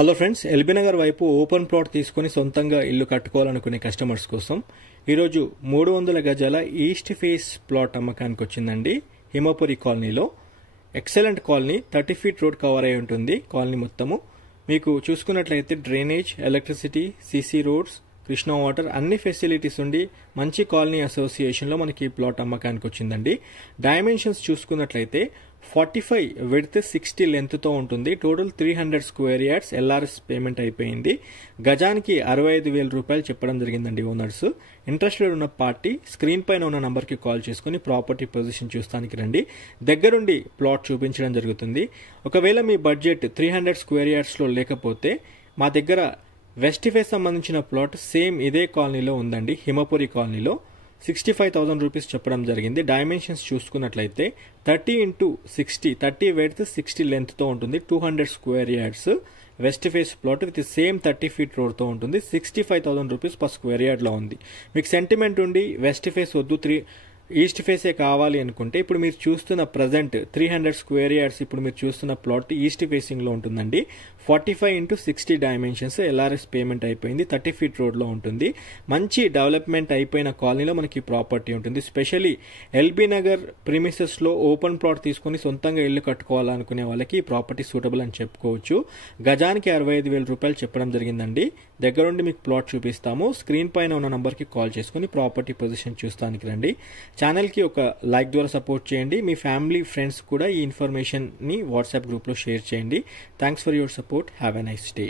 Hello friends, LB Nagar వైపు open plot తీసుకుని సొంతంగా ఇల్లు కట్టుకోవాలనుకునే కస్టమర్స్ కోసం ఈరోజు 300 గజాల ఈస్ట్ ఫేస్ ప్లాట్ అమ్మకానికి వచ్చిందండి. హిమపురి కాలనీలో excellent colony, 30 feet road cover అయి ఉంటుంది. కాలనీ మొత్తము మీకు చూసుకున్నట్లయితే drainage, electricity, CC roads, Krishna water అన్ని ఫెసిలిటీస్ ఉండి మంచి కాలనీ అసోసియేషన్లో మనకి ఈ ప్లాట్ అమ్మకానికి వచ్చిందండి. డైమెన్షన్స్ చూసుకున్నట్లయితే 45 విడ్త్, 60 లెంత్తో ఉంటుంది. Total 300 square yards. LRS payment అయిపోయింది. గజానికి 65,000 రూపాయలు చెప్పడం జరిగిందండి ఓనర్స్. ఇంట్రెస్టెడ్ ఉన్న పార్టీ స్క్రీన్ పైన ఉన్న నంబర్కి కాల్ చేసుకుని ప్రాపర్టీ పొజిషన్ చూస్తానికి రండి. దగ్గరుండి ప్లాట్ చూపించడం జరుగుతుంది. ఒకవేళ మీ బడ్జెట్ 300 స్క్వేర్ యార్డ్స్లో లేకపోతే మా దగ్గర వెస్ట్ ఫేస్ సంబంధించిన ప్లాట్ సేమ్ ఇదే కాలనీలో ఉందండి. హిమపురి కాలనీలో 65,000 రూపీస్ చెప్పడం జరిగింది. డైమెన్షన్స్ చూసుకున్నట్లయితే 30x60, 30 వెడ్త్, 60 లెంత్తో ఉంటుంది. 200 square yards. West face plot with same 30 feet రోడ్తో ఉంటుంది. 65,000 రూపీస్ పర్ స్క్వేర్ యార్డ్లో ఉంది. మీకు సెంటిమెంట్ ఉండి వెస్ట్ ఫేస్ వద్దు, ఈస్ట్ ఫేసే కావాలి అనుకుంటే ఇప్పుడు మీరు చూస్తున్న ప్రజెంట్ 300 స్క్వేర్ యార్డ్స్ ఇప్పుడు మీరు చూస్తున్న ప్లాట్ ఈస్ట్ ఫేసింగ్లో ఉంటుందండి. 45x60 dimensions. ఎల్ఆర్ఎస్ పేమెంట్ అయిపోయింది. 30 ఫీట్ రోడ్లో ఉంటుంది. మంచి డెవలప్మెంట్ అయిపోయిన కాలనీలో మనకి ప్రాపర్టీ ఉంటుంది. స్పెషల్లీ ఎల్బీ నగర్ ప్రిమిసెస్లో ఓపెన్ ప్లాట్ తీసుకుని సొంతంగా ఇల్లు కట్టుకోవాలనుకునే వాళ్ళకి ఈ ప్రాపర్టీ సూటబుల్ అని చెప్పుకోవచ్చు. గజానికి 65,000 రూపాయలు చెప్పడం జరిగిందండి. దగ్గరుండి మీకు ప్లాట్ చూపిస్తాము. స్క్రీన్ పైన ఉన్న నంబర్కి కాల్ చేసుకుని ప్రాపర్టీ పొజిషన్ చూస్తానికి రండి. ఛానల్కి ఒక లైక్ ద్వారా సపోర్ట్ చేయండి. మీ ఫ్యామిలీ, ఫ్రెండ్స్ కూడా ఈ ఇన్ఫర్మేషన్ని వాట్సాప్ గ్రూప్లో షేర్ చేయండి. Thanks for your support. Have a nice day.